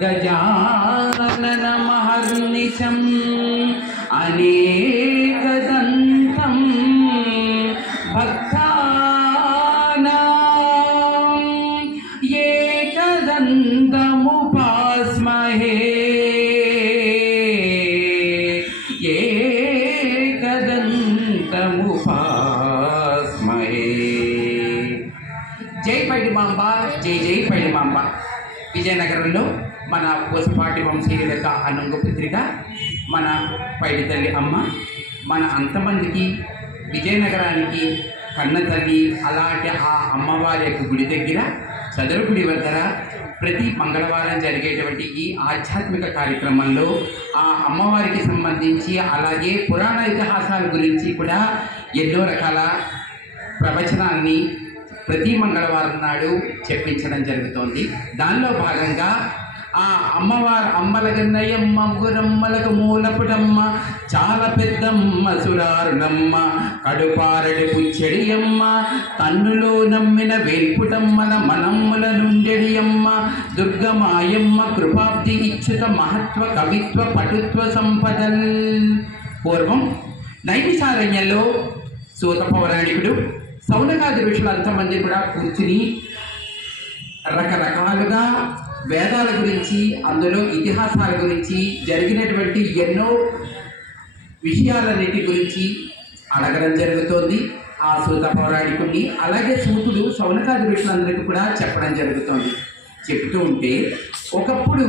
गजाननमहर्निशम् अनेकदन्तं भक्तानां एकदन्तमुपास्महे एकदन्तमुपास्महे। जय पैडिमांबा, जय जय पैडिमांबा। విజయనగరంలో మన పూసపాటి వంశీయుల యొక్క అనుంగ పుత్రిక మన పైడి తల్లి అమ్మ మన అంతమందికి విజయనగరానికి కన్న తల్లి. అలాంటి ఆ అమ్మవారి యొక్క గుడి దగ్గర చదరు గుడి వద్ద ప్రతి మంగళవారం జరిగేటువంటి ఈ ఆధ్యాత్మిక కార్యక్రమంలో ఆ అమ్మవారికి సంబంధించి అలాగే పురాణ ఇతిహాసాల గురించి కూడా ఎన్నో రకాల ప్రవచనాన్ని ప్రతి మంగళవారం నాడు చెప్పించడం జరుగుతోంది. దానిలో భాగంగా ఆ అమ్మవారు అమ్మలగన్నయ్యమ్మ గురమ్మలకు మూలపుటమ్మ చాలా పెద్దమ్మ సురారుణమ్మ కడుపారడి పుచ్చడియమ్మ తన్నులో నమ్మిన వేల్పుటమ్మల మనమ్ముల నుండెడియమ్మ దుర్గమాయమ్మ కృపాబ్ది ఇచ్చుత మహత్వ కవిత్వ పటుత్వ సంపదల్. పూర్వం నైమిషారణ్యంలో సూత పౌరాణికుడు సౌనకాది ఋషులు అంతమంది కూడా కూర్చుని రకరకాలుగా వేదాల గురించి అందులో ఇతిహాసాల గురించి జరిగినటువంటి ఎన్నో విషయాలన్నిటి గురించి అడగడం జరుగుతోంది ఆ సూత పౌరాణికుడిని. అలాగే సూతుడు సౌనకాది ఋషులందరికీ కూడా చెప్పడం జరుగుతోంది. చెప్తూ ఉంటే ఒకప్పుడు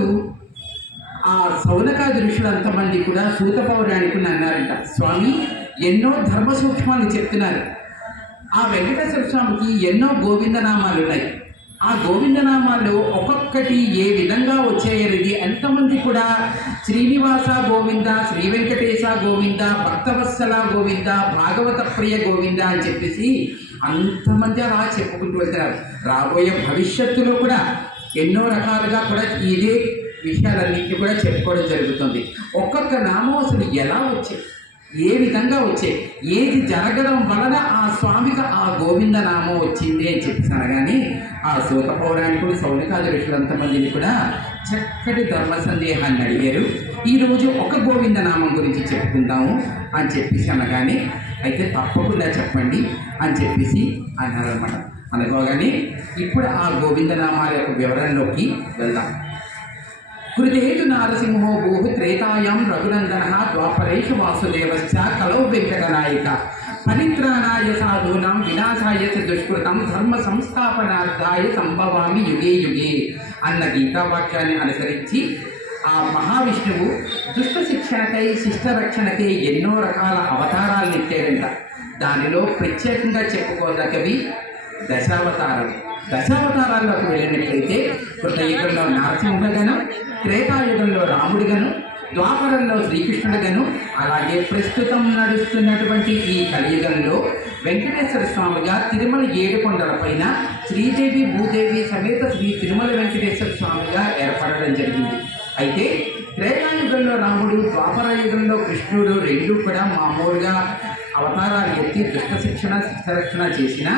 ఆ సౌనకాది ఋషులు అంతమంది కూడా సూత పౌరాణికుడిని అన్నారంట, స్వామి ఎన్నో ధర్మ సూక్ష్మాలు చెప్తున్నారు. ఆ వెంకటేశ్వర స్వామికి ఎన్నో గోవిందనామాలు ఉన్నాయి. ఆ గోవిందనామాలు ఒక్కొక్కటి ఏ విధంగా వచ్చాయనేది ఎంతమంది కూడా శ్రీనివాస గోవింద, శ్రీ వెంకటేశ గోవింద, భక్తవత్సల గోవింద, భాగవత ప్రియ గోవింద అని చెప్పేసి అంతమంది అలా చెప్పుకుంటూ వెళ్తారు. రాబోయే భవిష్యత్తులో కూడా ఎన్నో రకాలుగా కూడా ఇదే విషయాలన్నింటినీ కూడా చెప్పుకోవడం జరుగుతుంది. ఒక్కొక్క నామం అసలు ఎలా వచ్చాయి, ఏ విధంగా వచ్చే, ఏది జరగడం వలన ఆ స్వామికి ఆ గోవింద నామం వచ్చింది అని చెప్పినారు. కానీ ఆ సూత పౌరాణికుడు సౌనకాది ఋషులంతమందిని కూడా చక్కటి ధర్మ సందేహాన్ని అడిగారు. ఈరోజు ఒక గోవింద నామం గురించి చెప్పుకుందాము అని చెప్పేసి అనగానే అయితే తప్పకుండా చెప్పండి అని చెప్పేసి అన్నారన్నమాట. అనుకోగానే ఇప్పుడు ఆ గోవింద నామాల యొక్క వివరణలోకి వెళ్దాం. కృతేతు నారసింహో భూః త్రేతాయాం రఘునందనః ద్వాపరేషు వాసుదేవశ్చ కలౌ వెంకటనాయక పరిత్రాణాయ సాధూనాం వినాశాయ చ దుష్కృతం ధర్మ సంస్థాపనార్థాయ సంభవామి యుగే యుగే అన్న గీతావాక్యాన్ని అనుసరించి ఆ మహావిష్ణువు దుష్ట శిక్షణకై శిష్ట రక్షణకై ఎన్నో రకాల అవతారాలను ఎత్తాడంట. దానిలో ప్రత్యేకంగా చెప్పుకోదగ్గవి దశావతారాలు. దశావతారాల్లోకి వెళ్ళినట్లయితే కృతయుగంలో నరసింహుడుగాను, త్రేతాయుగంలో రాముడుగాను, ద్వాపరంలో శ్రీకృష్ణుడుగాను, అలాగే ప్రస్తుతం నడుస్తున్నటువంటి ఈ కలియుగంలో వెంకటేశ్వర స్వామిగా తిరుమల ఏడుకొండల పైన శ్రీదేవి భూదేవి సమేత శ్రీ తిరుమల వెంకటేశ్వర స్వామిగా ఏర్పడడం జరిగింది. అయితే త్రేతాయుగంలో రాముడు, ద్వాపరయుగంలో కృష్ణుడు రెండు కూడా మామూలుగా అవతారాలు ఎత్తి దుష్ట శిక్షణ శిక్షరక్షణ చేసిన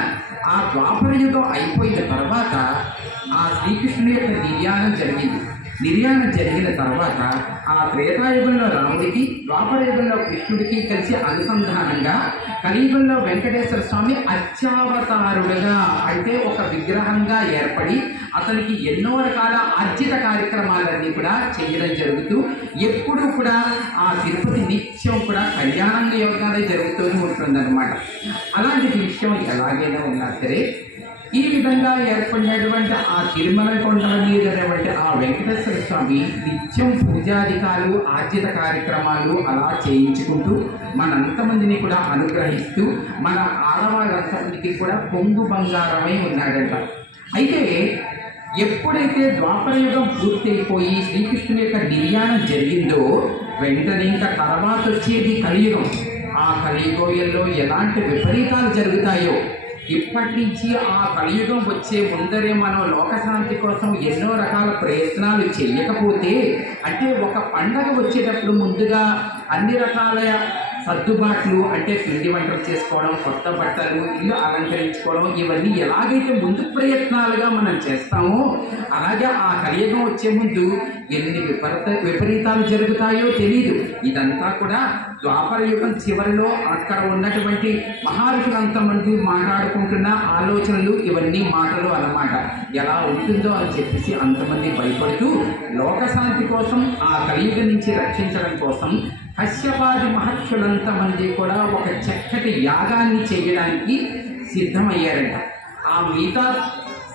ఆ ద్వాపర యుగం అయిపోయిన తర్వాత ఆ శ్రీకృష్ణుని యొక్క నిర్యాణం జరిగింది. నిర్యాణం జరిగిన తర్వాత ఆ త్రేతాయుగంలో రాముడికి, ద్వాపర యుగంలో కృష్ణుడికి కలిసి అనుసంధానంగా కలియుగంలో వెంకటేశ్వర స్వామి అర్చావతారుడుగా అంటే ఒక విగ్రహంగా ఏర్పడి అతనికి ఎన్నో రకాల ఆర్జిత కార్యక్రమాలన్నీ కూడా చేయడం జరుగుతూ ఎప్పుడూ కూడా ఆ తిరుపతి నిత్యం కూడా కళ్యాణం యోగాలే జరుగుతూనే ఉంటుందన్నమాట. అలాంటి విషయం ఎలాగైనా ఉన్నా సరే ఈ విధంగా ఏర్పడినటువంటి ఆ తిరుమల కొండల మీద ఆ వెంకటేశ్వర స్వామి నిత్యం పూజాధికాలు ఆర్జిత కార్యక్రమాలు అలా చేయించుకుంటూ మనంతమందిని కూడా అనుగ్రహిస్తూ మన ఆడవాళ్ళంతమందికి కూడా పొంగు బంగారమై ఉన్నాడంట. అయితే ఎప్పుడైతే ద్వాపరయుగం పూర్తయిపోయి శ్రీకృష్ణుని యొక్క నిర్యాణం జరిగిందో వెంటనే ఇంకా తర్వాత వచ్చేది కలియుగం. ఆ కలియుగంలో ఎలాంటి విపరీతాలు జరుగుతాయో ఇప్పటి నుంచి ఆ కలియుగం వచ్చే ముందరే మనం లోకశాంతి కోసం ఎన్నో రకాల ప్రయత్నాలు చేయకపోతే అంటే ఒక పండగ వచ్చేటప్పుడు ముందుగా అన్ని రకాల సర్దుబాట్లు అంటే పిండి వంటలు చేసుకోవడం, కొత్త బట్టలు, ఇల్లు అలంకరించుకోవడం, ఇవన్నీ ఎలాగైతే ముందు ప్రయత్నాలుగా మనం చేస్తామో అలాగే ఆ కలియుగం వచ్చే ముందు ఎన్ని విపరీతాలు జరుగుతాయో తెలియదు. ఇదంతా కూడా ద్వాపర యుగం చివరిలో అక్కడ ఉన్నటువంటి మహర్షులు అంతమంది మాట్లాడుకుంటున్న ఆలోచనలు, ఇవన్నీ మాటలు అన్నమాట. ఎలా ఉంటుందో అని చెప్పేసి అంతమంది భయపడుతూ లోకశాంతి కోసం, ఆ కలియుగం నుంచి రక్షించడం కోసం కశ్యపాది మహర్షులంతమంది కూడా ఒక చక్కటి యాగాన్ని చేయడానికి సిద్ధమయ్యారంట. ఆ మిగతా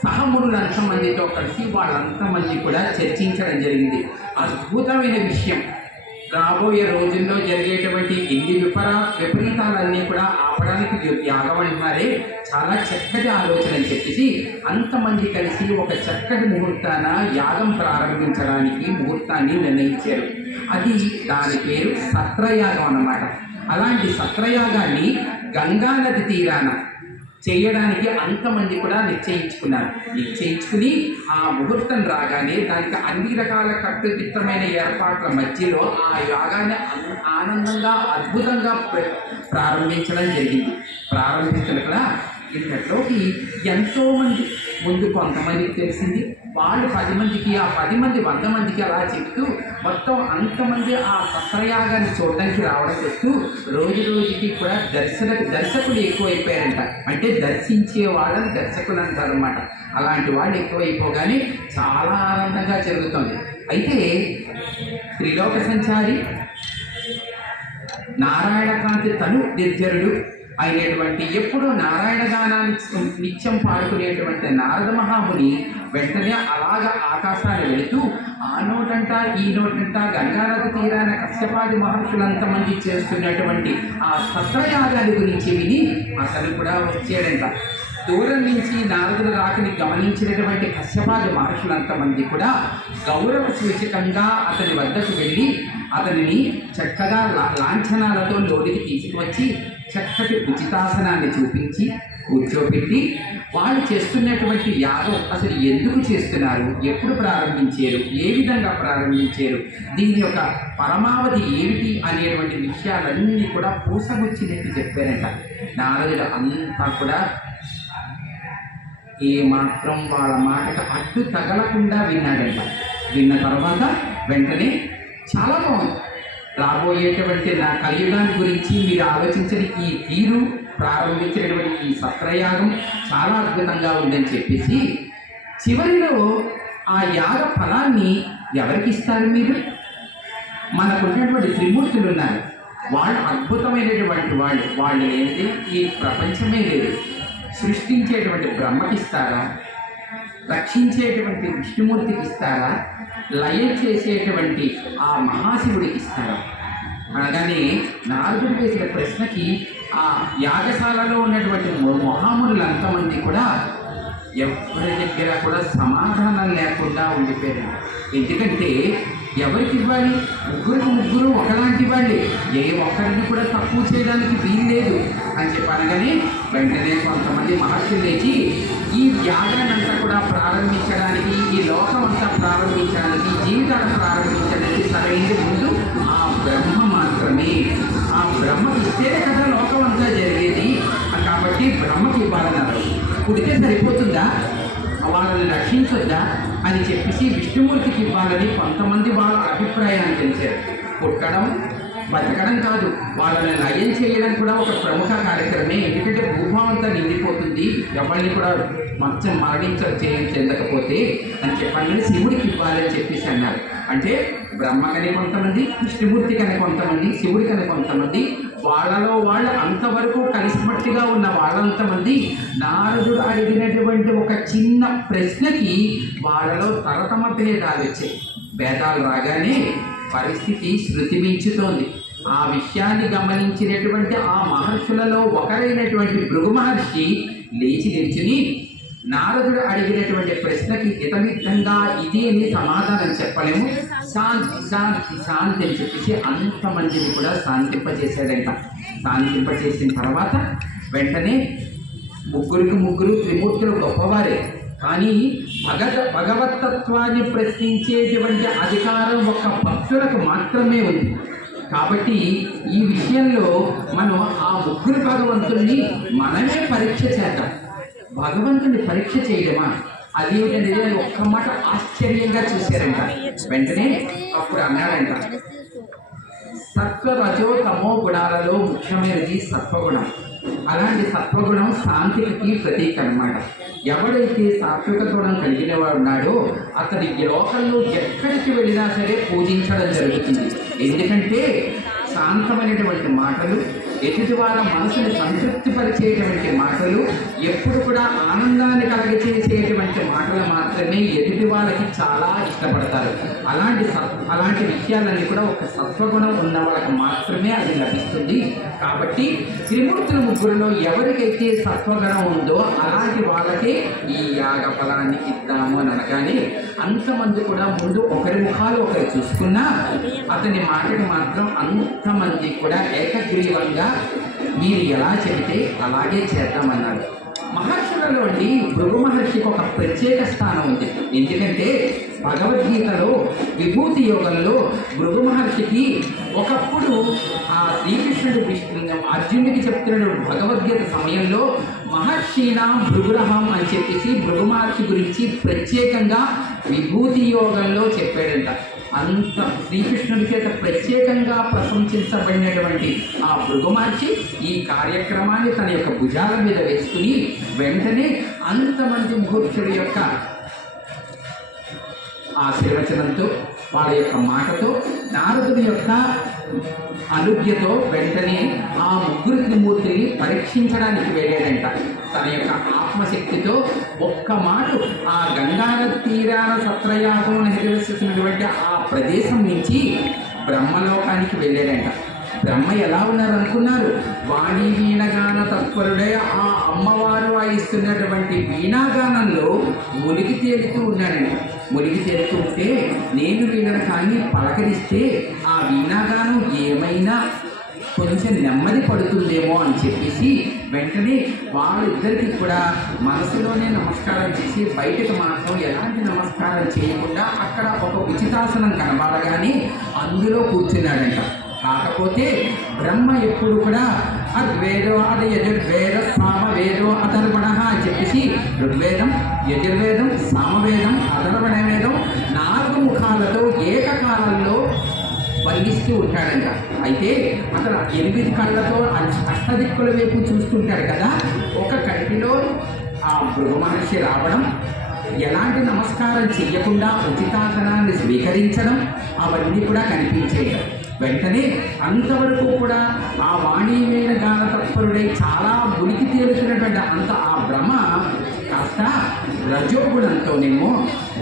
సహమునులంతమందితో కలిసి వాళ్ళంతమంది కూడా చర్చించడం జరిగింది. అద్భుతమైన విషయం, రాబోయే రోజుల్లో జరిగేటువంటి ఎన్ని విపరీతాలన్నీ కూడా ఆపడానికి యాగం అంటున్నారే, చాలా చక్కటి ఆలోచన అని చెప్పేసి అంతమంది కలిసి ఒక చక్కటి ముహూర్తాన యాగం ప్రారంభించడానికి ముహూర్తాన్ని నిర్ణయించారు. అది దాని పేరు సత్రయాగం అన్నమాట. అలాంటి సత్రయాగాన్ని గంగా నది తీరాన చేయడానికి అంతమంది కూడా నిశ్చయించుకుని ఆ ముహూర్తం రాగానే దానికి అన్ని రకాల కట్టుదిట్టమైన ఏర్పాట్ల మధ్యలో ఆ యాగాన్ని ఆనందంగా అద్భుతంగా ప్రారంభించడం జరిగింది. ప్రారంభించినక్కడ ఇంతలోకి ఎంతోమంది ముందు కొంతమందికి తెలిసింది, వాళ్ళు 10 మందికి, ఆ 10 మంది 100 మందికి అలా చెప్తూ మొత్తం అంతమంది ఆ సత్రయాగాన్ని చూడడానికి రావడం చెప్తూ రోజు రోజుకి కూడా దర్శకులు ఎక్కువైపోయారంట. అంటే దర్శించే వాళ్ళని దర్శకులు అంటారు అన్నమాట. అలాంటి వాళ్ళు ఎక్కువైపోగానే చాలా ఆనందంగా జరుగుతుంది. అయితే త్రిలోక సంచారి నారాయణకాంతి తను నిర్జరుడు అయినటువంటి, ఎప్పుడూ నారాయణ గానాన్ని నిత్యం పాడుకునేటువంటి నారద మహాముని వెంటనే అలాగా ఆకాశాన్ని వెళుతూ ఆ నోటంట ఈ నోటంట గంగానది తీరాన కశ్యపాది మహర్షులంతమంది చేస్తున్నటువంటి ఆ సత్రయాగాన్ని గురించి విని అతను కూడా వచ్చాడంట. దూరం నుంచి నారదుల రాకని గమనించినటువంటి కశ్యపాది మహర్షులంతమంది కూడా గౌరవ సూచకంగా అతని వద్దకు వెళ్ళి అతనిని చక్కగా లాంఛనాలతో లోనికి తీసుకువచ్చి చక్కటి ఉచితాసనాన్ని చూపించి కూర్చోబెట్టి వాళ్ళు చేస్తున్నటువంటి యాగం అసలు ఎందుకు చేస్తున్నారు, ఎప్పుడు ప్రారంభించారు, ఏ విధంగా ప్రారంభించారు, దీని యొక్క పరమావధి ఏమిటి అనేటువంటి విషయాలన్నీ కూడా పూసగుచ్చినట్టు చెప్పారంట. నారదుడు అంతా కూడా ఏమాత్రం వాళ్ళ మాటకు అడ్డు తగలకుండా విన్నాడంట. విన్న తర్వాత వెంటనే చాలా బాగుంది, రాబోయేటువంటి నా కలియుగాన్ని గురించి మీరు ఆలోచించిన ఈ తీరు, ప్రారంభించినటువంటి ఈ సత్రయాగం చాలా అద్భుతంగా ఉందని చెప్పేసి చివరిలో ఆ యాగ ఫలాన్ని ఎవరికి ఇస్తారు మీరు? మనకున్నటువంటి త్రిమూర్తులు ఉన్నారు, వాళ్ళు అద్భుతమైనటువంటి వాళ్ళు ఏంటి, ఈ ప్రపంచమే లేదు. సృష్టించేటువంటి బ్రహ్మకి ఇస్తారా, రక్షించేటువంటి విష్ణుమూర్తికి ఇస్తారా, లయం చేసేటువంటి ఆ మహాశివుడికి ఇస్తారా అనగానే నారదుడు వేసిన ప్రశ్నకి ఆ యాగశాలలో ఉన్నటువంటి మహామునులు అంతమంది కూడా ఎవరి దగ్గర కూడా సమాధానం లేకుండా ఉండిపోయారు. ఎందుకంటే ఎవరికి ఇవ్వాలి? ముగ్గురు ఒకలాంటి వాళ్ళే, ఏ ఒక్కరిని కూడా తక్కువ చేయడానికి వీలు లేదు అని చెప్పనగానే వెంటనే కొంతమంది మహర్షులు లేచి ఈ యాగాన్నంతా కూడా ప్రారంభించడానికి, ఈ లోకం అంతా ప్రారంభించడానికి, జీవితాన్ని ప్రారంభించడానికి సరైనది ముందు ఆ బ్రహ్మ మాత్రమే. ఆ బ్రహ్మకి ఇస్తేనే కదా లోకం అంతా జరిగేది. కాబట్టి బ్రహ్మకి ఇవ్వాలన్నారు. పుడితే సరిపోతుందా, వాళ్ళని రక్షించొద్దా అని చెప్పేసి విష్ణుమూర్తికి ఇవ్వాలని కొంతమంది వాళ్ళ అభిప్రాయాన్ని తెలిసారు. పుట్టడం బతకడం కాదు, వాళ్ళని లయం చేయడం కూడా ఒక ప్రముఖ కార్యక్రమే. ఎందుకంటే భూభావంతా నిండిపోతుంది, ఎవరిని కూడా చెందకపోతే అని చెప్పండి శివుడికి ఇవ్వాలని చెప్పేసి అన్నారు. అంటే బ్రహ్మకని కొంతమంది, విష్ణుమూర్తికని కొంతమంది, శివుడికని కొంతమంది, వాళ్ళలో వాళ్ళు అంతవరకు కలిసిమట్టిగా ఉన్న వాళ్ళంతమంది నారదుడు అడిగినటువంటి ఒక చిన్న ప్రశ్నకి వాళ్ళలో తరతమ భేదాలు వచ్చాయి. భేదాలు రాగానే పరిస్థితి శృతి మించుతోంది. ఆ విషయాన్ని గమనించినటువంటి ఆ మహర్షులలో ఒకరైనటువంటి భృగు మహర్షి లేచి నిల్చుని నారదుడు అడిగినటువంటి ప్రశ్నకి హితమిద్ధంగా ఇది అని సమాధానం చెప్పలేము, శాంతి శాంతి శాంతి అని చెప్పేసి అంతమందిని కూడా శాంతింపజేశాడంట. శాంతింపజేసిన తర్వాత వెంటనే ముగ్గురు త్రిమూర్తులు గొప్పవారే, కానీ భగవతత్వాన్ని ప్రశ్నించేటువంటి అధికారం ఒక్క భక్తులకు మాత్రమే ఉంది. కాబట్టి ఈ విషయంలో మనం ఆ ముగ్గురు భగవంతుల్ని మనమే పరీక్ష చేద్దాం. భగవంతుని పరీక్ష చేయడమా అదేమిటంటే ఒక్క మాట ఆశ్చర్యంగా చూశారంట. వెంటనే అప్పుడు అన్నాడంట, సత్వ రజో తమో గుణాలలో ముఖ్యమైనది సత్వగుణం. అలాంటి సత్వగుణం శాంతికి ప్రతీక అన్నమాట. ఎవడైతే సాత్విక గుణం కలిగిన వాడు ఉన్నాడో అతడి లోకంలో ఎక్కడికి వెళ్ళినా సరే పూజించడం జరుగుతుంది. ఎందుకంటే శాంతమైనటువంటి మాటలు, ఎదుటి వాళ్ళ మనసుని సంతృప్తిపరిచేటువంటి మాటలు, ఎప్పుడు కూడా ఆనందాన్ని కలగచేసేటువంటి మాటలు మాత్రమే ఎదుటి వాళ్ళకి చాలా ఇష్టపడతారు. అలాంటి విషయాలన్నీ కూడా ఒక సత్వగుణం ఉన్న వాళ్ళకి మాత్రమే అది లభిస్తుంది. కాబట్టి త్రిమూర్తుల ముగ్గురులో ఎవరికైతే సత్వగుణం ఉందో అలాంటి వాళ్ళకే ఈ యాగ ఫలాన్ని ఇద్దాము అని అనగానే అంతమంది కూడా ముందు ఒకరి ముఖాలు ఒకరు చూసుకున్నా అతని మాటకి మాత్రం అంతమంది కూడా ఏకగ్రీవంగా మీరు ఎలా చెబితే అలాగే చేద్దామన్నారు. మహర్షులలో అండి భృగు మహర్షికి ఒక ప్రత్యేక స్థానం ఉంది. ఎందుకంటే భగవద్గీతలో విభూతి యోగంలో భృగు మహర్షికి ఒకప్పుడు ఆ శ్రీకృష్ణుడు అర్జునుడికి చెప్తున్న భగవద్గీత సమయంలో మహర్షినా భృగురహం అని చెప్పేసి భృగు మహర్షి గురించి ప్రత్యేకంగా విభూతి యోగంలో చెప్పాడంట. అంత శ్రీకృష్ణుడి చేత ప్రత్యేకంగా ప్రశంసించబడినటువంటి ఆ భృగు మహర్షి ఈ కార్యక్రమాన్ని తన యొక్క భుజాల మీద వేసుకుని వెంటనే అంతమంది ముహూర్తుడి యొక్క ఆశీర్వచనంతో వాళ్ళ యొక్క మాటతో నారదుడి యొక్క అనుజ్ఞతో వెంటనే ఆ ముగ్గురు త్రిమూర్తిని పరీక్షించడానికి వెళ్ళాడంట. తన యొక్క ఆత్మశక్తితో ఒక్క మాట ఆ గంగానది తీరాన సత్రయాగం నిర్వహిస్తున్నటువంటి ఆ ప్రదేశం నుంచి బ్రహ్మలోకానికి వెళ్ళాడంట. బ్రహ్మ ఎలా ఉన్నారనుకున్నారు? వాణి వీణగాన తత్పరుడే ఆ అమ్మవారు వాయిస్తున్నటువంటి వీణాగానంలో మునిగి తేలుతూ ఉన్నాడండి. మునిగి తేలుతూ ఉంటే నేను వీళ్ళని కానీ పలకరిస్తే ఆ వీణాగానం ఏమైనా కొంచెం నెమ్మది పడుతుందేమో అని చెప్పేసి వెంటనే వాళ్ళిద్దరికి కూడా మనసులోనే నమస్కారం చేసి బయటకు మాత్రం ఎలాంటి నమస్కారం చేయకుండా అక్కడ ఒక ఉచితాసనం కనబడగానే అందులో కూర్చున్నాడంట. కాకపోతే బ్రహ్మ ఎప్పుడు కూడా అద్వేదో అది యజుర్వేద సామవేదో అథర్వణ అని చెప్పేసి ఋగ్వేదం, యజుర్వేదం, సామవేదం, అథర్వణ వేదం 4 ముఖాలతో ఏకకాలంలో వర్ణిస్తూ ఉంటాడంట. అయితే అతను 8 కళ్ళతో అష్టదిక్కుల వైపు చూస్తుంటాడు కదా. ఒక కంటిలో ఆ భృగు మహర్షి రావడం, ఎలాంటి నమస్కారం చెయ్యకుండా ఉచితాసనాన్ని స్వీకరించడం అవన్నీ కూడా కనిపించేయడం. వెంటనే అంతవరకు కూడా ఆ వాణీమైన గాన తత్పరుడై చాలా మునికి తేలుతున్నటువంటి అంత ఆ భ్రమ కాస్త రజోగుణంతోనేమో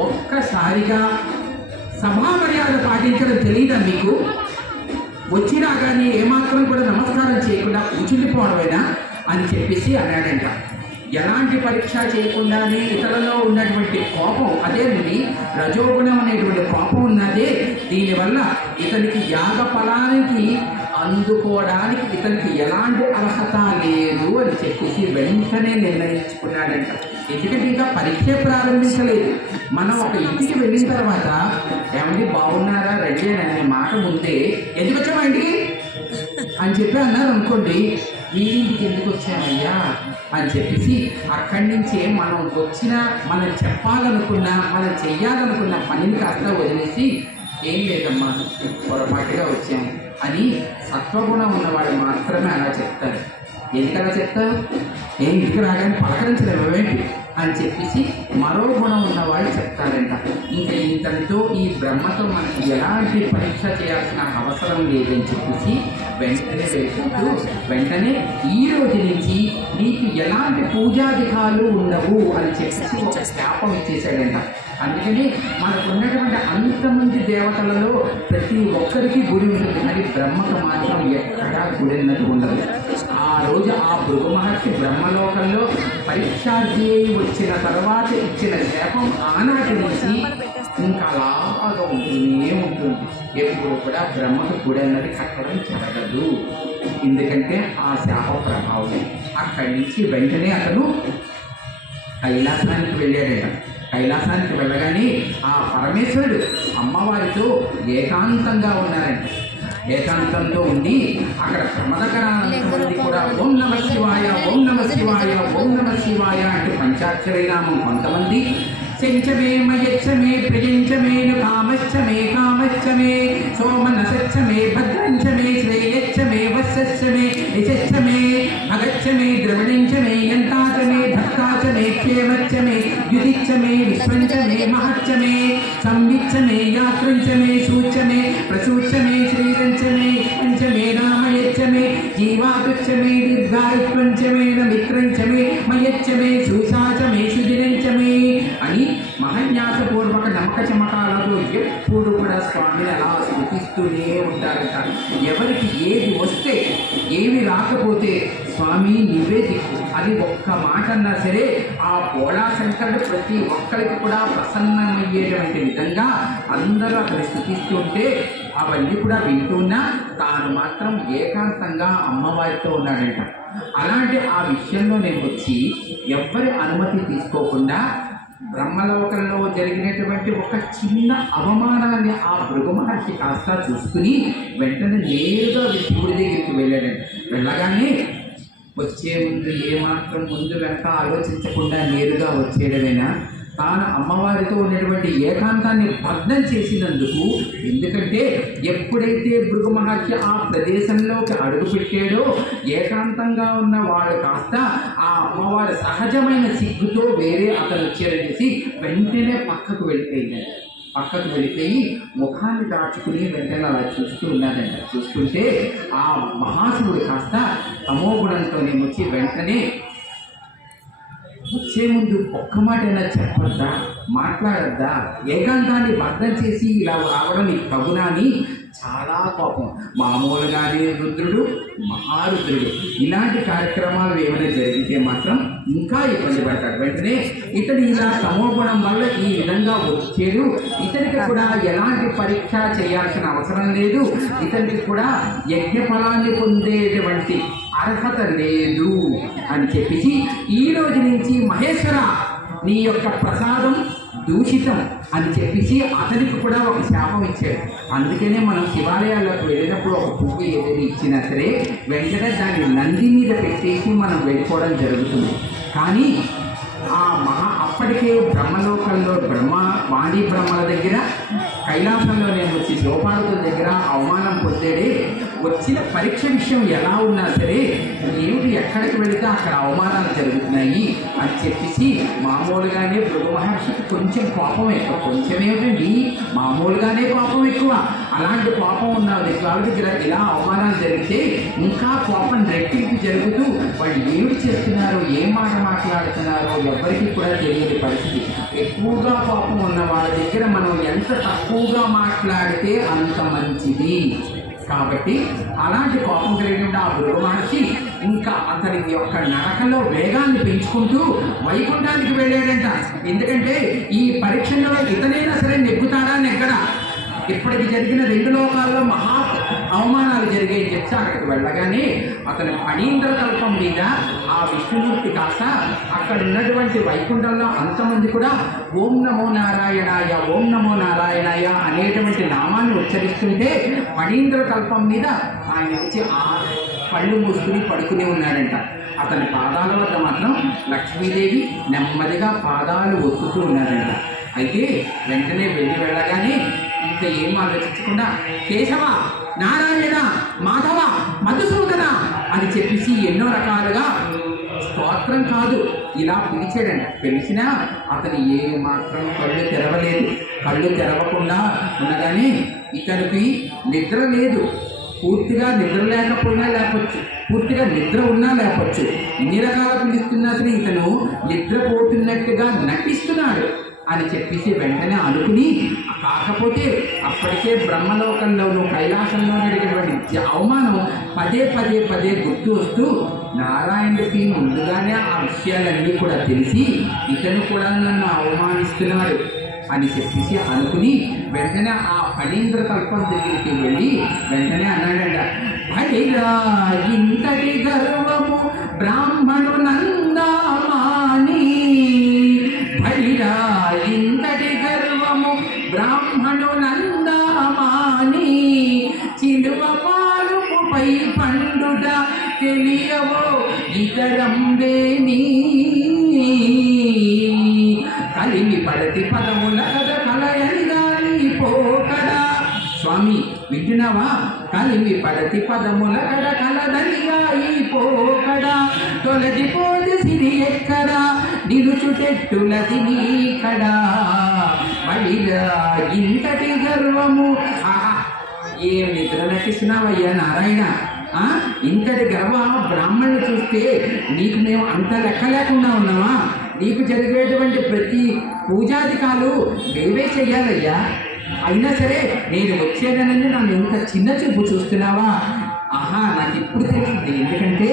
ఒక్కసారిగా సభా మర్యాద పాటించడం తెలియదా మీకు? వచ్చినా కానీ ఏమాత్రం కూడా నమస్కారం చేయకుండా కూర్చుండిపోవడమేనా అని చెప్పేసి అన్నాడంట. ఎలాంటి పరీక్ష చేయకుండానే ఇతరులలో ఉన్నటువంటి కోపం అదేనండి, రజోగుణం అనేటువంటి కోపం ఉన్నదే. దీనివల్ల ఇతనికి యాగ ఫలానికి అందుకోవడానికి ఇతనికి ఎలాంటి అర్హత లేదు అని చెప్పేసి వెంటనే నిర్ణయించుకున్నాడంట. ఎందుకంటే ఇంకా పరీక్ష ప్రారంభించలేదు. మనం ఒక ఇంటికి వెళ్ళిన తర్వాత ఏమండి బాగున్నారా రెడీ అనే మాట ముందే ఎందుకు వచ్చామా ఇంటికి అని చెప్పి అన్నారు అనుకోండి, మీ ఇంటికి ఎందుకు వచ్చామయ్యా అని చెప్పేసి అక్కడి నుంచే మనం చెప్పాలనుకున్న మనం చెయ్యాలనుకున్న పనిని కాస్త వదిలేసి ఏం లేదమ్మా పొరపాటుగా వచ్చాము అని సత్వగుణం ఉన్నవాడు మాత్రమే అలా చెప్తారు. ఎందుకలా చెప్తావు? ఇంటికి రాగానే పలకరించలేమేంటి అని చెప్పేసి మరో గుణం ఉన్నవాళ్ళు చెప్తారంట. ఇంకా ఇంతటితో ఈ బ్రహ్మతో మనకి ఎలాంటి పరీక్ష చేయాల్సిన అవసరం లేదని చెప్పేసి వెంటనే ఈ రోజు నుంచి నీకు ఎలాంటి పూజాధికాలు ఉండవు అని చెప్పేసి ఒక శాపం ఇచ్చేసాడంట. అందుకని మనకు ఉన్నటువంటి అంతమంది దేవతలలో ప్రతి ఒక్కరికి గుడి ఉంటుంది, కానీ బ్రహ్మకు మాత్రం ఎక్కడా గుడి అన్నది ఉండదు. ఆ రోజు ఆ భృగు మహర్షి బ్రహ్మలోకంలో పరీక్షార్థి వచ్చిన తర్వాత ఇచ్చిన శాపం ఆనాటి నుంచి ఇంకా అలాగా ఉంటూనే ఉంటుంది. ఎప్పుడు కూడా బ్రహ్మకు గుడి అన్నది కట్టడం జరగదు. ఎందుకంటే ఆ శాప ప్రభావం. అక్కడి నుంచి వెంటనే అతను కైలాసానికి వెళ్ళాడట. కైలాసానికి వెళ్ళగానే ఆ పరమేశ్వరుడు అమ్మవారితో ఏకాంతంగా ఉన్నారంట. ఏకాంతంతో ఉండి అక్కడ ప్రమదకరానంతమంది కూడా ఓం నమ శివాయ ఓం నమ శివాయ ఓం నమ శివాయ అంటే పంచాక్షరీ నామం కొంతమంది, చెంచమే మయచ్చమే ప్రియంచమేను కామశ్చమే కామశ్చమే సోమనసచ్చమే భద్రంచమే శ్రేయచ్చమే వత్సచ్చమే యశచ్చమే భగచ్చమే ద్రవిణంచమే యంతాచమే భక్తాచమే క్షేమచ్చమే యుధిచ్చమే విశ్వంచమే మహచ్చమే సంవిచ్చమే యాత్రంచమే సూచమే ప్రసూచమే శ్రీరంచమే పంచమే రామయచ్చమే జీవాతుచ్చమే దీర్ఘాయుత్వంచమే మిత్రంచమే మయచ్చమే సుశాచమే సుదినంచమే అని మహన్యాసపూర్వక నమ్మక చమకాలతో ఎప్పుడు కూడా స్వామిని అలా స్తుతిస్తూనే ఉంటారట. ఎవరికి ఏది వస్తే ఏమి రాకపోతే స్వామి నువ్వే దిక్కు అది ఒక్క మాట అన్నా సరే ఆ పోళా శంకరుడు ప్రతి ఒక్కరికి కూడా ప్రసన్నమయ్యేటువంటి విధంగా అందరూ అక్కడ స్తుతిస్తుంటే అవన్నీ కూడా వింటున్నా తాను మాత్రం ఏకాంతంగా అమ్మవారితో ఉన్నాడంట. అలాంటి ఆ విషయంలో నేను వచ్చి ఎవ్వరి అనుమతి తీసుకోకుండా బ్రహ్మలోకంలో జరిగినటువంటి ఒక చిన్న అవమానాన్ని ఆ భృగు మహర్షి కాస్త చూసుకుని వెంటనే నేరుగా శివుడి దగ్గరికి వెళ్ళాడంట. వెళ్ళగానే వచ్చే ముందు ఏమాత్రం ముందు వెనక ఆలోచించకుండా నేరుగా వచ్చేయడమేనా తాను అమ్మవారితో ఉన్నటువంటి ఏకాంతాన్ని భగ్నం చేసినందుకు. ఎందుకంటే ఎప్పుడైతే భృగు మహర్షి ఆ ప్రదేశంలోకి అడుగు పెట్టాడో ఏకాంతంగా ఉన్న వాడు కాస్త ఆ అమ్మవారి సహజమైన సిగ్గుతో వేరే అతను చేసి వెంటనే పక్కకు వెళ్ళిపోయి ముఖాన్ని దాచుకుని వెంటనే అలా చూస్తూ ఉన్నాడంట. చూస్తుంటే ఆ మహాశివుడు కాస్త తమోగుణంతోనే వచ్చి వెంటనే వచ్చే ముందు ఒక్క మాటైనా చెప్పొద్దా, మాట్లాడద్దా, ఏకాంతాన్ని భగ్నం చేసి ఇలా రావడం నీకు తగునా అని చాలా కోపం. మామూలుగానే రుద్రుడు మహారుద్రుడు ఇలాంటి కార్యక్రమాలు ఏమైనా జరిగితే మాత్రం ఇంకా ఇబ్బంది పడతాడు. వెంటనే ఇతడు ఇలా తమోగుణం వల్ల ఈ విధంగా వచ్చాడు, ఇతనికి కూడా ఎలాంటి పరీక్ష చేయాల్సిన అవసరం లేదు, ఇతనికి కూడా యజ్ఞ ఫలాన్ని పొందేటువంటి అర్హత లేదు అని చెప్పేసి ఈ రోజు నుంచి మహేశ్వర నీ యొక్క ప్రసాదం దూషితం అని చెప్పేసి అతనికి కూడా ఒక శాపం ఇచ్చాడు. అందుకనే మనం శివాలయాలకు వెళ్ళినప్పుడు ఒక పువ్వు ఏదైనా ఇచ్చినా సరే వెంటనే దాన్ని నంది మీద పెట్టేసి మనం వెళ్ళిపోవడం జరుగుతుంది. కానీ అప్పటికే బ్రహ్మలోకంలో వాణి బ్రహ్మల దగ్గర కైలాసంలో నేను వచ్చి గోపాలుల దగ్గర అవమానం పొందేడే వచ్చిన పరీక్ష విషయం ఎలా ఉన్నా సరే ఏమిటి ఎక్కడికి వెళితే అక్కడ అవమానాలు జరుగుతున్నాయి అని చెప్పేసి మామూలుగానే భృగు మహర్షికి కొంచెం కోపం ఎక్కువ. కొంచెం ఏమిటండి మామూలుగానే కోపం ఎక్కువ. అలాంటి కోపం ఉన్న వాళ్ళ దగ్గర ఇలా అవమానాలు జరిగితే ఇంకా కోపం రెట్టింపు జరుగుతూ వాళ్ళు ఏమిటి చేస్తున్నారో ఏం మాట మాట్లాడుతున్నారో ఎవరికి కూడా తెలియని పరిస్థితి. ఎక్కువగా కోపం ఉన్న వాళ్ళ దగ్గర మనం ఎంత తక్కువగా మాట్లాడితే అంత మంచిది. కాబట్టి అలాంటి కోపం కలిగిన ఆ భృగు మహర్షి ఇంకా అతని యొక్క నరకలో వేగాన్ని పెంచుకుంటూ వైకుంఠానికి వెళ్ళాడంట. ఎందుకంటే ఈ పరీక్షలో ఇతనైనా సరే నెగ్గుతాడా నెగ్గడా. ఇప్పటికి జరిగిన 2 లోకాల్లో మహా అవమానాలు జరిగాయి చెప్తే అక్కడికి వెళ్ళగానే అతని ఫణీంద్ర కల్పం మీద ఆ విష్ణుమూర్తి కాస్త అక్కడ ఉన్నటువంటి వైకుంఠంలో అంతమంది కూడా ఓం నమో నారాయణాయ ఓం నమో నారాయణాయ అనేటువంటి నామాన్ని ఉచ్చరిస్తుంటే ఫణీంద్ర కల్పం మీద ఆయన వచ్చి ఆ కళ్ళు మూసుకుని పడుకుని ఉన్నాడంట. అతని పాదాల వద్ద మాత్రం లక్ష్మీదేవి నెమ్మదిగా పాదాలు ఒత్తుతూ ఉన్నాడంట. అయితే వెంటనే వెళ్ళగానే ఇంకా ఏం ఆలోచించకుండా కేశవ నారాయణ మాధవ మధుసూదన అని చెప్పేసి ఎన్నో రకాలుగా స్తోత్రం కాదు ఇలా పిలిచాడంట. పిలిచినా అతను ఏ మాత్రం కళ్ళు తెరవలేదు. కళ్ళు తెరవకుండా ఉండగానే ఇతనికి నిద్ర లేదు. పూర్తిగా నిద్ర లేకపోయినా లేపచ్చు, పూర్తిగా నిద్ర ఉన్నా లేపచ్చు. ఇన్ని రకాల పిలుస్తున్నా సరే ఇతను నిద్రపోతున్నట్టుగా నటిస్తున్నాడు అని చెప్పేసి వెంటనే అనుకుని, కాకపోతే అప్పటికే బ్రహ్మలోకంలోనూ కైలాసంలో జరిగినటువంటి అవమానం పదే పదే పదే గుర్తు వస్తూ నారాయణుడికి ముందుగానే ఆ విషయాలన్నీ కూడా తెలిసి ఇతను కూడా నన్ను అవమానిస్తున్నాడు అని చెప్పేసి అనుకుని వెంటనే ఆ ఫణీంద్ర కల్పం దగ్గరికి వెళ్ళి వెంటనే అన్నాడంట, భడిరా ఇంతటి గర్వము బ్రాహ్మణు నందామాని, భడిరా ఇంతటి గర్వము బ్రాహ్మణు నందామాని, చిలువ పాలుపై పండుట తెలియవో ఇతరంబేని కలిమి పడతి పదముల కథ కలయని గాని పోకడా. స్వామి వింటున్నావా? కలిమి పడతి పదముల కడ కలదనిగా ఈ పోకడా. తొలది పోది సిరి ఎక్కడా నిలుచుటెట్టులది నీకడా. మళ్ళీగా ఇంతటి గర్వము. ఏం నిద్ర నటిస్తున్నావయ్యా నారాయణ? ఇంతటి గర్వ బ్రాహ్మణులు చూస్తే నీకు మేము అంత లెక్క లేకుండా ఉన్నావా? నీకు జరిగేటువంటి ప్రతి పూజాధికాలు మేమే చెయ్యాలయ్యా. అయినా సరే నేను వచ్చేదనని నన్ను ఇంత చిన్న చూపు చూస్తున్నావా? నాకు ఇప్పుడు తెలిసింది. ఎందుకంటే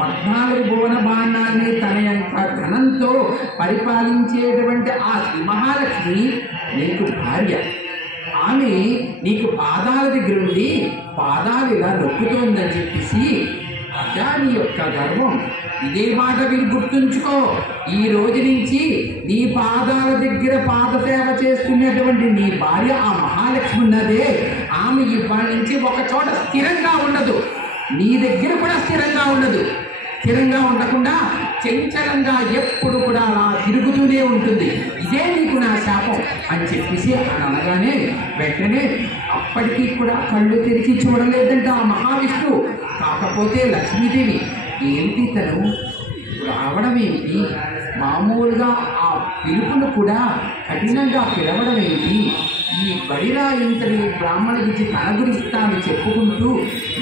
14 భువన బాణాన్ని తన యొక్క ధనంతో పరిపాలించేటువంటి ఆ శ్రీ మహాలక్ష్మి నీకు భార్య. ఆమె నీకు పాదాల దగ్గర ఉండి పాదాలు ఇలా నొక్కుతోందని చెప్పేసి అదా నీ యొక్క గర్వం. ఇదే మాట మీరు గుర్తుంచుకో. ఈ రోజు నుంచి నీ పాదాల దగ్గర పాదసేవ చేస్తున్నటువంటి నీ భార్య ఆ మహాలక్ష్మి ఉన్నదే, ఆమె ఇవాళ నుంచి ఒక చోట స్థిరంగా ఉండదు, నీ దగ్గర కూడా స్థిరంగా ఉండదు. స్థిరంగా ఉండకుండా చంచలంగా ఎప్పుడు కూడా అలా తిరుగుతూనే ఉంటుంది. ఇదే నీకు నా శాపం అని చెప్పేసి అని అనగానే వెంటనే అప్పటికీ కూడా కళ్ళు తెరిచి చూడలేదంట ఆ మహావిష్ణువు. కాకపోతే లక్ష్మీదేవి ఏంటి తను రావడం ఏంటి, మామూలుగా ఆ పిలుపును కూడా కఠినంగా పిలవడం ఏంటి, ఈ బడిరా ఇంతటి బ్రాహ్మణ గురించి తన గురించి తాను చెప్పుకుంటూ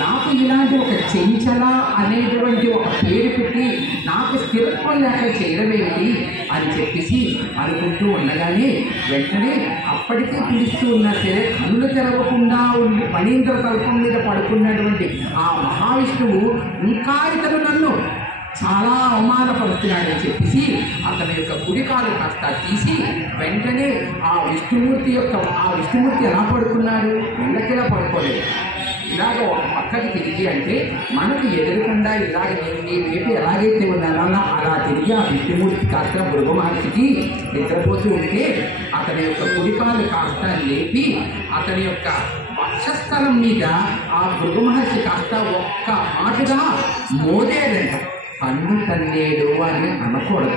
నాకు ఇలాంటి ఒక చెంచల అనేటువంటి ఒక పేరు పెట్టి నాకు స్థిరత్వం లేక చేయడం ఏంటి అని చెప్పేసి అనుకుంటూ ఉండగానే వెంటనే అప్పటికే పిలుస్తూ ఉన్నా సరే కనులు తెరవకుండా ఉండి ఫణీంద్ర తల్పం మీద పడుకున్నటువంటి ఆ మహావిష్ణువు ఇంకా ఇతను నన్ను చాలా అవమానపడుతున్నాడని చెప్పేసి అతని యొక్క కుడికాలు కాస్త తీసి వెంటనే ఆ విష్ణుమూర్తి ఎలా పడుకున్నాడు? వెళ్ళకిలా పడుకోలేదు. ఇలాగ ఒక పక్కకి తిరిగి అంటే మనకు ఎదురుకుండా ఇలాగ నీ వైపు ఎలాగైతే ఉన్నానో అలా తిరిగి ఆ విష్ణుమూర్తి కాస్త భృగు మహర్షికి నిద్రపోతూ ఉంటే అతని యొక్క కుడికాలు కాస్త లేపి అతని యొక్క వక్షస్థలం మీద ఆ భృగు మహర్షి కాస్త ఒక్క మాటగా మోదేదంట. పన్ను తన్నేడు అని అనకూడదు,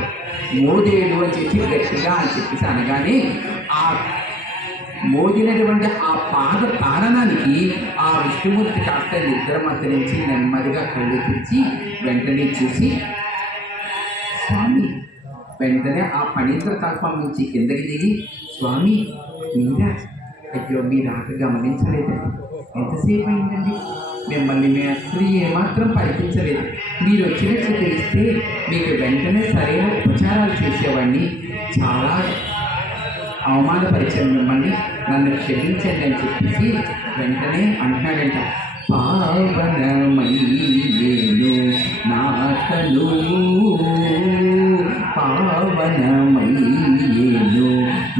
మోదేడు అని చెప్పి గట్టిగా అని చెప్పేసి అనగానే ఆ మోదినటువంటి ఆ పాద కారణానికి ఆ విష్ణుమూర్తి కాస్త నిద్ర మధ్య నుంచి నెమ్మదిగా కళ్ళు తెరిచి వెంటనే చూసి స్వామి వెంటనే ఆ ఫణీంద్ర కల్పం నుంచి కిందకి దిగి స్వామి మీరా? అయ్యో మీరు ఆట గమనించలేదండి, ఎంతసేపు అయిందండి, మిమ్మల్ని మేము అసలు ఏమాత్రం పరిపించలేదు. మీరు వచ్చినట్లు తెలిస్తే మీకు వెంటనే సరైన ఉపచారాలు చేసేవాడిని, చాలా అవమానపరిచాను మిమ్మల్ని, నన్ను క్షమించండి అని చెప్పేసి వెంటనే అంటున్నాడంట. పావనమయ్యేను నాతను, పావనమయ్యేను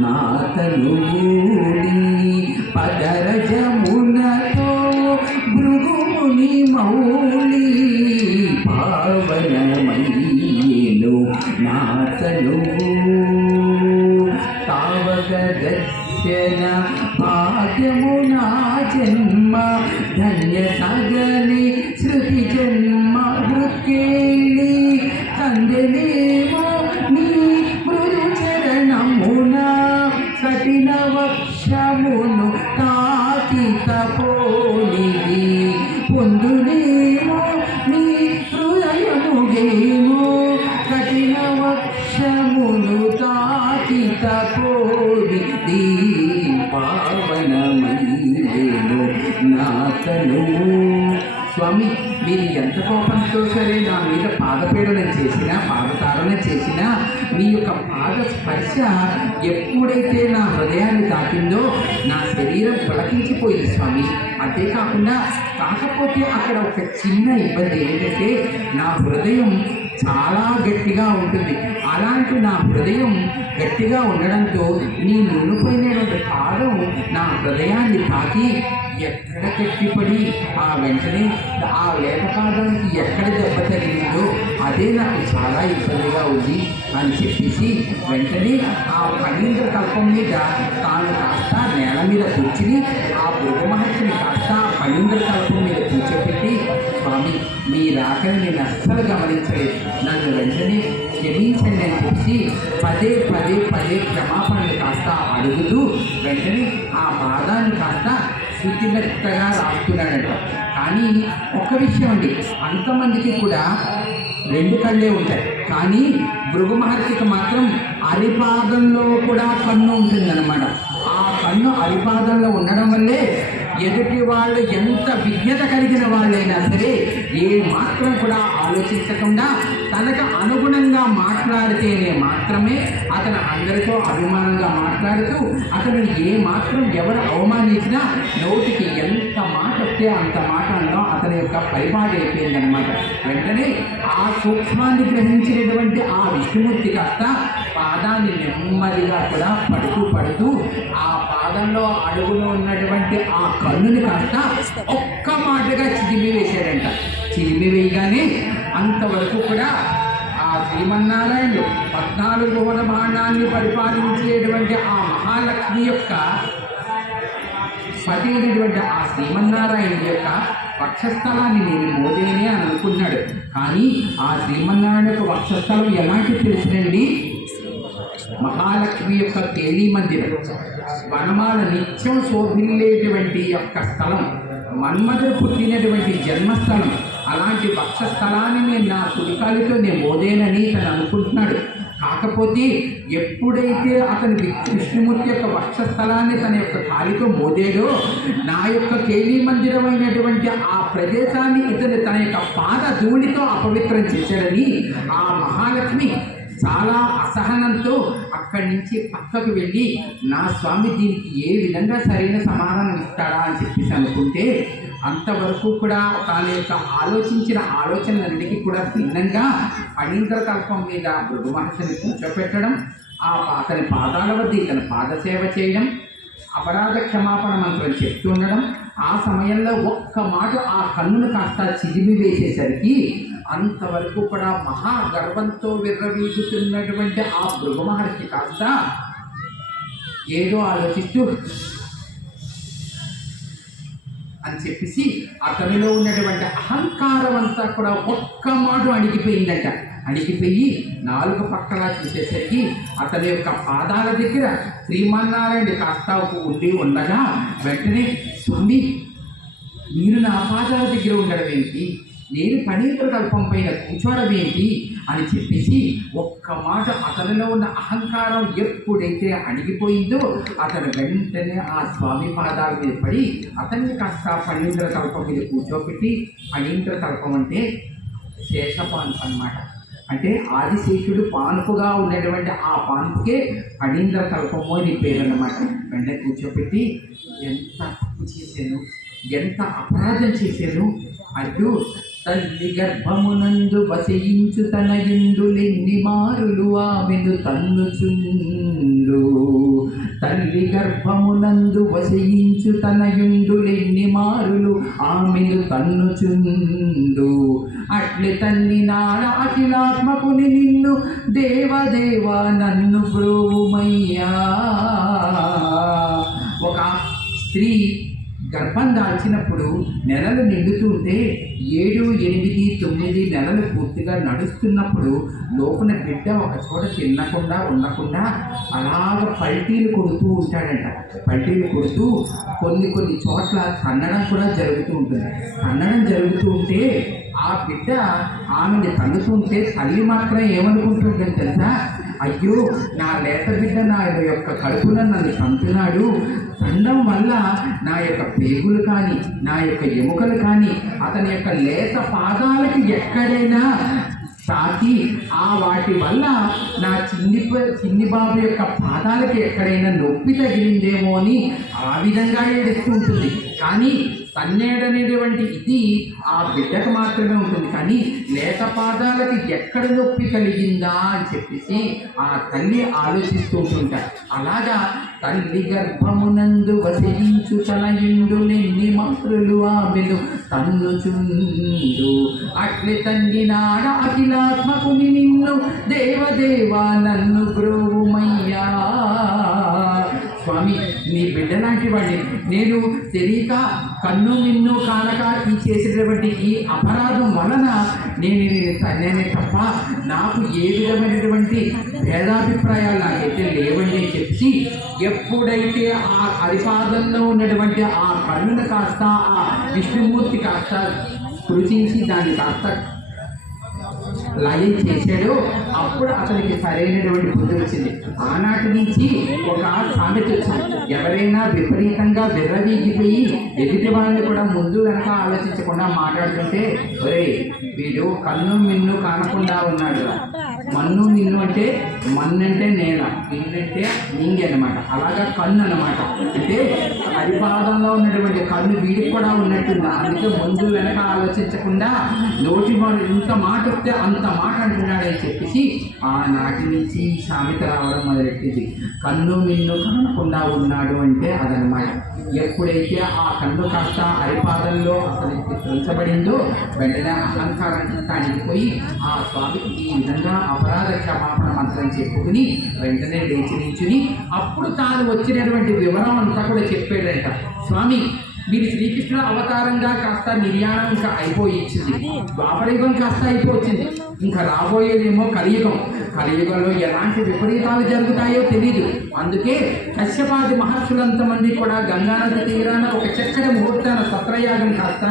నాతను పదరజమునతో భృగుముని మౌళి, పావనమయ్యేను నాతను తావగ దర్శన భాగ్యము నా జన్మ ధన్య సగని శృతి జన్మ వృత్కేళి కందనేమో నీ మృదు చరణమున కఠిన వక్షమును తాకి తపోనిది పొందునేమో నీ హృదయముగేమో కఠిన వక్షమును తాకి తపోనిది పావనమయ్యేను నాతను. స్వామి మీరు ఎంత కోపంతో సరే నా మీద పాదపీడన చేసినా పాదతారణ చేసినా మీ యొక్క పాద స్పర్శ ఎప్పుడైతే నా హృదయాన్ని తాకిందో నా శరీరం పులకించిపోయింది స్వామి. అంతేకాకుండా కాకపోతే అక్కడ ఒక చిన్న ఇబ్బంది ఏంటంటే నా హృదయం చాలా గట్టిగా ఉంటుంది. అలాంటి నా హృదయం గట్టిగా ఉండడంతో నీ నునుపోయినటువంటి పాదం నా హృదయాన్ని తాకి ఎక్కడ గట్టిపడి ఆ వెంటనే ఆ లేపకాడానికి ఎక్కడ దెబ్బ తగిలిందో అదే నాకు చాలా ఇబ్బందిగా ఉంది అని చెప్పేసి వెంటనే ఆ ఫణీంద్ర కల్పం మీద తాను కాస్త నేల మీద కూర్చుని ఆ భృగు మహర్షిని కాస్త ఫణీంద్ర తల్పం మీద కూర్చోపెట్టి, స్వామి మీ రాకని నేను అస్సలు గమనించలేదు, నన్ను వెంటనే క్షమించండి అని చెప్పి పదే పదే పదే క్షమాపణలు కాస్త అడుగుతూ వెంటనే ఆ పాదాన్ని కాస్త శుచిమెత్తగా రాస్తున్నాడట. కానీ ఒక్క విషయం అండి, అంతమందికి కూడా 2 కళ్ళే ఉంటాయి, కానీ భృగు మహర్షికి మాత్రం అరిపాదంలో కూడా కన్ను ఉంటుందన్నమాట. ఆ కన్ను అరిపాదంలో ఉండడం వల్లే ఎదుటి వాళ్ళు ఎంత విజ్ఞత కలిగిన వాళ్ళైనా సరే ఏ మాత్రం కూడా ఆలోచించకుండా తనకు అనుగుణంగా మాట్లాడితేనే మాత్రమే అతను అందరితో అభిమానంగా మాట్లాడుతూ అతను ఏ మాత్రం ఎవరు అవమానించినా నోటికి ఎంత మాట వస్తే అంత మాట అనడం అతని యొక్క పరిపాటి అయిపోయిందనమాట. వెంటనే ఆ సూక్ష్మాన్ని గ్రహించినటువంటి ఆ విష్ణుమూర్తి కాస్త పాదాన్ని నెమ్మదిగా కూడా పడుతూ ఆ పాదంలో అడుగులో ఉన్నటువంటి ఆ కన్నుని కాస్త ఒక్క మాటగా చిదిమి వేశాడంట. చిదిమి వేయగానే అంతవరకు కూడా ఆ శ్రీమన్నారాయణుడు 14 భువన భాండాన్ని పరిపాలించేటువంటి ఆ మహాలక్ష్మి యొక్క పతి అయినటువంటి ఆ శ్రీమన్నారాయణుడి యొక్క వక్షస్థలాన్ని నేను మోదేనే అని అనుకున్నాడు. కానీ ఆ శ్రీమన్నారాయణ యొక్క వక్షస్థలం ఎలాంటి తెలిసినండి, మహాలక్ష్మి యొక్క కేళీ మందిరం, వనమాల నిత్యం శోభిల్లేటువంటి యొక్క స్థలం, మన్మధుడు పుట్టినటువంటి జన్మస్థలం. అలాంటి వక్షస్థలాన్ని నేను నా కుడికాలితో నేను మోదేనని తను అనుకుంటున్నాడు. కాకపోతే ఎప్పుడైతే అతను విష్ణుమూర్తి యొక్క వక్షస్థలాన్ని తన యొక్క కాలితో మోదేడో నా యొక్క కేళీ మందిరమైనటువంటి ఆ ప్రదేశాన్ని ఇతను తన యొక్క పాద ధూళితో అపవిత్రం చేశాడని ఆ మహాలక్ష్మి చాలా అసహనంతో అక్కడి నుంచి పక్కకు వెళ్ళి నా స్వామి దీనికి ఏ విధంగా సరైన సమాధానం ఇస్తాడా అని చెప్పేసి అనుకుంటే అంతవరకు కూడా తాను యొక్క ఆలోచించిన ఆలోచనలన్నిటికీ కూడా భిన్నంగా ఫణీంద్ర తల్పం మీద భృగు మహర్షిని కూర్చోపెట్టడం, అతని పాదాల వద్ద ఇతను పాదసేవ చేయడం, అపరాధ క్షమాపణ మంత్రం చెప్తుండడం, ఆ సమయంలో ఒక్క మాట ఆ కన్నును కాస్త చిదిమి వేసేసరికి అంతవరకు కూడా మహాగర్వంతో విర్రవీగుతున్నటువంటి ఆ భృగు మహర్షి కాస్త ఏదో ఆలోచిస్తూ అని చెప్పేసి అతనిలో ఉన్నటువంటి అహంకారం అంతా కూడా ఒక్క మాట అణిగిపోయిందట. అణిగిపోయి 4 పక్కలా చూసేసరికి అతని యొక్క పాదాల దగ్గర శ్రీమన్నారాయణ కాస్త ఉండి ఉండగా వెంటనే స్వామి మీరు నా పాదాల దగ్గర ఉండడం ఏంటి, నేను ఫణీంద్ర తల్పం పైన కూర్చోవడం ఏంటి అని చెప్పేసి ఒక్క మాట అతనిలో ఉన్న అహంకారం ఎప్పుడైతే అణిగిపోయిందో అతను వెంటనే ఆ స్వామి పాదాల మీద పడి అతన్ని కాస్త ఫణీంద్ర తల్పం మీద కూర్చోపెట్టి, ఫణీంద్ర తల్పం అంటే శేషపాన్పు అన్నమాట. అంటే ఆదిశేషుడు పాన్పుగా ఉన్నటువంటి ఆ పాన్పుకే ఫణీంద్ర తల్పము అని పేరు అన్నమాట. వెంటనే కూర్చోపెట్టి ఎంత తప్పు చేశాను, ఎంత అపరాధం చేశాను, అయ్యో తల్లి గర్భమునందు వసించు తన ఇందులెన్ని మారులు ఆమెను తన్నుచుండు, తల్లి గర్భమునందు వసించు తన ఇందులెన్ని మారులు ఆమెను తన్నుచుండు, అట్లే తన్ని నాడ అఖిలాత్మకుని నిన్ను దేవదేవా నన్ను బ్రోవుమయ్యా. ఒక స్త్రీ గర్భం దాల్చినప్పుడు నెలలు నిండుతుంటే 7, 8, 9 నెలలు పూర్తిగా నడుస్తున్నప్పుడు లోపల బిడ్డ ఒక చోట తినకుండా ఉండకుండా అలాగ పల్టీలు కొడుతూ ఉంటాడంట. పల్టీలు కొడుతూ కొన్ని చోట్ల తన్నడం కూడా జరుగుతూ ఉంటుంది. తన్నడం జరుగుతూ ఉంటే ఆ బిడ్డ ఆమెని తన్నుతుంటే తల్లి మాత్రం ఏమనుకుంటుందని తెలుసా, అయ్యో నా లేత బిడ్డ నా యొక్క కడుపున నన్ను తంటున్నాడు, తండం వల్ల నా యొక్క పేగులు కానీ నా యొక్క ఎముకలు కానీ అతని యొక్క లేత పాదాలకి ఎక్కడైనా తాకి ఆ వాటి వల్ల నా చిన్ని బాబు యొక్క పాదాలకి ఎక్కడైనా నొప్పి తగిలిందేమో అని ఆ విధంగా ఏడుస్తూ ఉంటుంది. కానీ తన్నేడనేటువంటి ఇది ఆ బిడ్డకు మాత్రమే ఉంటుంది. కానీ లేత పాదాలకి ఎక్కడ నొప్పి కలిగిందా అని చెప్పేసి ఆ తల్లి ఆలోచిస్తూ ఉంటుంటారు. అలాగా తల్లి గర్భమునందు వసించు తన ఇందులెన్ని మాత్రులు ఆమెను తన్నుచుండు, అట్లే తండ్రి నాడ అఖిలాత్మకుని నిన్ను దేవదేవా నన్ను బ్రోవుమయ్యా. స్వామి నీ బిడ్డ బిడ్డ లాంటి వాడిని. నేను తెలియక కన్ను మిన్ను కానక ఈ చేసేటటువంటి ఈ అపరాధం వలన నేనే తప్ప నాకు ఏ విధమైనటువంటి భేదాభిప్రాయాలు నాకైతే లేవండి అని చెప్పి ఎప్పుడైతే ఆ హరిపాదంలో ఉన్నటువంటి ఆ కన్నును కాస్త ఆ విష్ణుమూర్తి కాస్త కృషించి దాన్ని కాస్త లయం చేశాడో అప్పుడు అతనికి సరైనటువంటి బుద్ధి వచ్చింది. ఆనాటి నుంచి ఒక సామెత వచ్చింది, ఎవరైనా విపరీతంగా విర్రవీగిపోయి ఎదుటి వాళ్ళని కూడా ముందు వెనక ఆలోచించకుండా మాట్లాడుతుంటే ఒరే వీడు కన్ను మిన్ను కానకుండా ఉన్నాడు. మన్ను మిన్ను అంటే మన్ను అంటే నేల, మిన్నంటే నింగి అనమాట. అలాగా కన్ను అనమాట. అంటే హరిపాదంలో ఉన్నటువంటి కన్ను వీడికి కూడా ఉన్నట్టుంది. అందుకే ముందు వెనక ఆలోచించకుండా నోటి వాళ్ళు ఇంత మాట వస్తే అంత మాట అంటున్నాడని చెప్పేసి ఆనాటి నుంచి సామెత రావడం మొదలెట్టింది. కన్ను మిన్ను కానకుండా ఉన్నాడు అంటే అదనమాట. ఎప్పుడైతే ఆ కన్ను కాస్త హరిపాదంలో అతనికి పెంచబడిందో వెంటనే అహంకారానికి పోయి ఆ స్వామికి ఈ విధంగా అపరాధ క్షమాపణ మంత్రం చెప్పుకుని వెంటనే లేచి నిల్చుని అప్పుడు తాను వచ్చినటువంటి వివరం అంతా కూడా చెప్పాడంట. స్వామి మీరు శ్రీకృష్ణుడు అవతారంగా కాస్త నిర్యాణం ఇంకా అయిపోయించింది, ద్వాపరయుగం కాస్త అయిపోయింది, ఇంకా రాబోయేదేమో కలియుగం. కలియుగంలో ఎలాంటి విపరీతాలు జరుగుతాయో తెలీదు. అందుకే కశ్యపాది మహర్షులంతమంది కూడా గంగానది తీరాన ఒక చక్కటి ముహూర్తాన సత్రయాగం కాస్త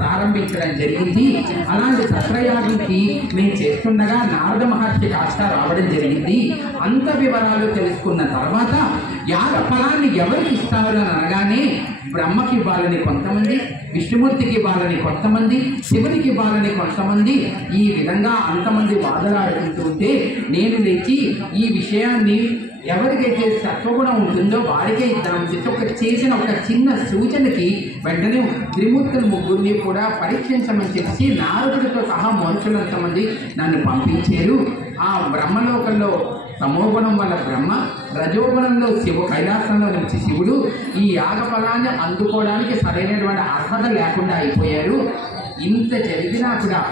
ప్రారంభించడం జరిగింది. అలాంటి సత్రయాగంకి మేము చేస్తుండగా నారద మహర్షి కాస్త రావడం జరిగింది. అంత వివరాలు తెలుసుకున్న తర్వాత యాగ ఫలాన్ని ఎవరికి ఇస్తారు అని అనగానే బ్రహ్మకి ఇవ్వాలని కొంతమంది, విష్ణుమూర్తికి ఇవ్వాలని కొంతమంది, శివునికి ఇవ్వాలని కొంతమంది, ఈ విధంగా అంతమంది వాదలాడుతుంటే నేను లేచి ఈ విషయాన్ని ఎవరికైతే సత్వగుణం ఉంటుందో వారికే ఇద్దామని చెప్పి చేసిన ఒక చిన్న సూచనకి వెంటనే త్రిమూర్తుల ముగ్గురిని కూడా పరీక్షించమని చెప్పి నారదుడితో సహా మనుషులంతమంది నన్ను పంపించారు. ఆ బ్రహ్మలోకంలో తమోగుణం వల్ల బ్రహ్మ, రజోగుణంలో కైలాసంలో నుంచి శివుడు ఈ యాగ ఫలాన్ని అందుకోవడానికి సరైనటువంటి అర్హత లేకుండా అయిపోయారు. ఇంత జరిగినా కూడా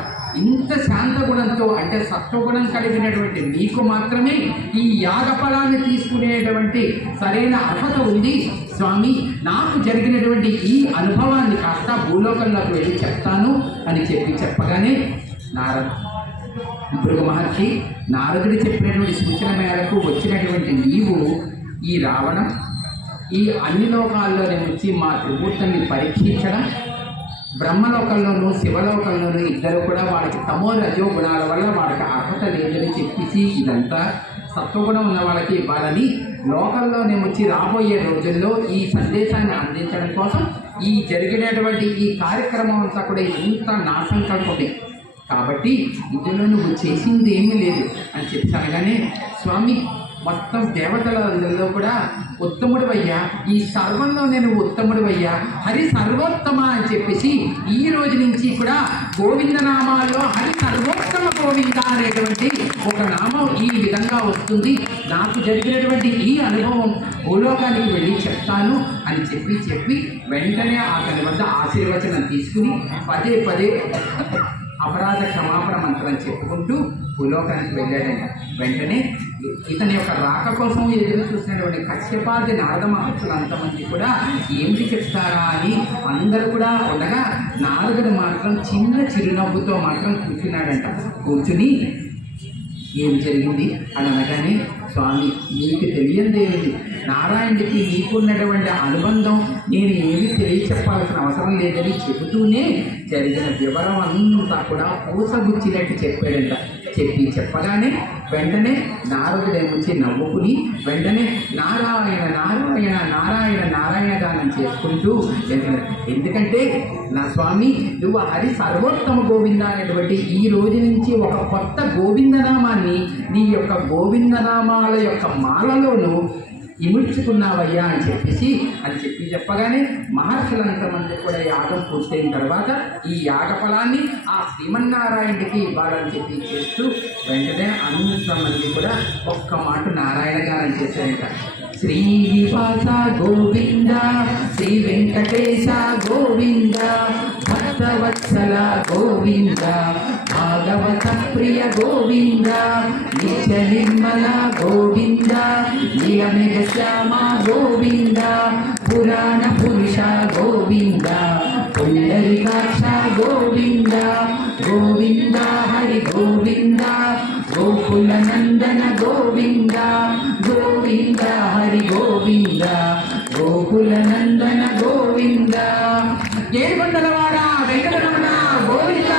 ఇంత శాంతగుణంతో అంటే సత్వగుణం కలిగినటువంటి మీకు మాత్రమే ఈ యాగ ఫలాన్ని తీసుకునేటువంటి సరైన అర్హత ఉంది. స్వామి నాకు జరిగినటువంటి ఈ అనుభవాన్ని కాస్త భూలోకంలోకి వెళ్ళి చెప్తాను అని చెప్పగానే భృగు మహర్షి నారదుడు చెప్పినటువంటి సూచన మేరకు వచ్చినటువంటి నీవు ఈ రావడం, ఈ అన్ని లోకాల్లోనే వచ్చి మా త్రిమూర్తుల్ని పరీక్షించడం, బ్రహ్మలోకంలోనూ శివలోకంలోనూ ఇద్దరు కూడా వాడికి తమో రజో గుణాల వల్ల వాడికి అర్హత లేదని చెప్పేసి ఇదంతా సత్వగుణం ఉన్న వాళ్ళకి ఇవ్వాలని లోకంలోనే వచ్చి రాబోయే రోజుల్లో ఈ సందేశాన్ని అందించడం కోసం ఈ జరిగినటువంటి ఈ కార్యక్రమం అంతా కూడా ఇంత నా సంకల్పమే కాబట్టి ఇందులో నువ్వు చేసింది ఏమీ లేదు అని చెప్పాగానే స్వామి మొత్తం దేవతలందరిలో కూడా ఉత్తముడివయ్యా, ఈ సర్వంలో నేను ఉత్తముడివయ్యా, హరి సర్వోత్తమ అని చెప్పేసి ఈ రోజు నుంచి కూడా గోవిందనామాల్లో హరి సర్వోత్తమ గోవింద అనేటువంటి ఒక నామం ఈ విధంగా వస్తుంది. నాకు జరిగినటువంటి ఈ అనుభవం భూలోకానికి వెళ్ళి చెప్తాను అని చెప్పి వెంటనే అతని వద్ద ఆశీర్వచనం తీసుకుని పదే పదే అపరాధ క్షమాపణ మంత్రం చెప్పుకుంటూ భూలోకానికి వెళ్ళాడంట. వెంటనే ఇతని యొక్క రాక కోసం ఎదురు చూసినటువంటి కశ్యపాది నారద మహర్షులు అంతమంది కూడా ఏమిటి చెప్తారా అని అందరూ కూడా ఉండగా నారదుడు మాత్రం చిన్న చిరునవ్వుతో మాత్రం కూర్చున్నాడంట. కూర్చుని ఏం జరిగింది అని అనగానే స్వామి నీకు తెలియదేమిటి, నారాయణుడికి నీకున్నటువంటి అనుబంధం నేను ఏమీ తెలియచెప్పాల్సిన అవసరం లేదని చెబుతూనే జరిగిన వివరం అంతా కూడా పూసగుచ్చినట్టు చెప్పాడంట. చెప్పగానే వెంటనే నారదుడేమొచ్చి నవ్వుకుని వెంటనే నారాయణ నారాయణ నారాయణ నారాయణ గానం చేసుకుంటూ ఎందుకంటే నా స్వామి నువ్వు హరి సర్వోత్తమ గోవింద అనేటువంటి ఈ రోజు నుంచి ఒక కొత్త గోవిందనామాన్ని నీ యొక్క గోవిందనామాల యొక్క మాలలోనూ ఇముడ్చుకున్నావయ్యా అని చెప్పగానే మహర్షులంతమంది కూడా యాగం పూర్తయిన తర్వాత ఈ యాగ ఫలాన్ని ఆ శ్రీమన్నారాయణుడికి ఇవ్వాలని చేస్తూ వెంటనే అంతమంది కూడా ఒక్క మాట నారాయణ గానం చేశారంట. శ్రీనివాస గోవింద, శ్రీ వెంకటేశ గోవింద, భక్తవత్సల గోవింద, భాగవత ప్రియ గోవింద, నిత్య నిర్మల గోవింద, నీలమేఘ శ్యామ గోవింద, పురాణ పురుష గోవింద పుండరీకాక్ష గోవింద గోవింద హరి గోవింద గోకుల నందన గోవింద గోవింద హరి గోవింద గోకుల నందన గోవింద ఏడుకొండలవాడ వెంకటరమణ గోవింద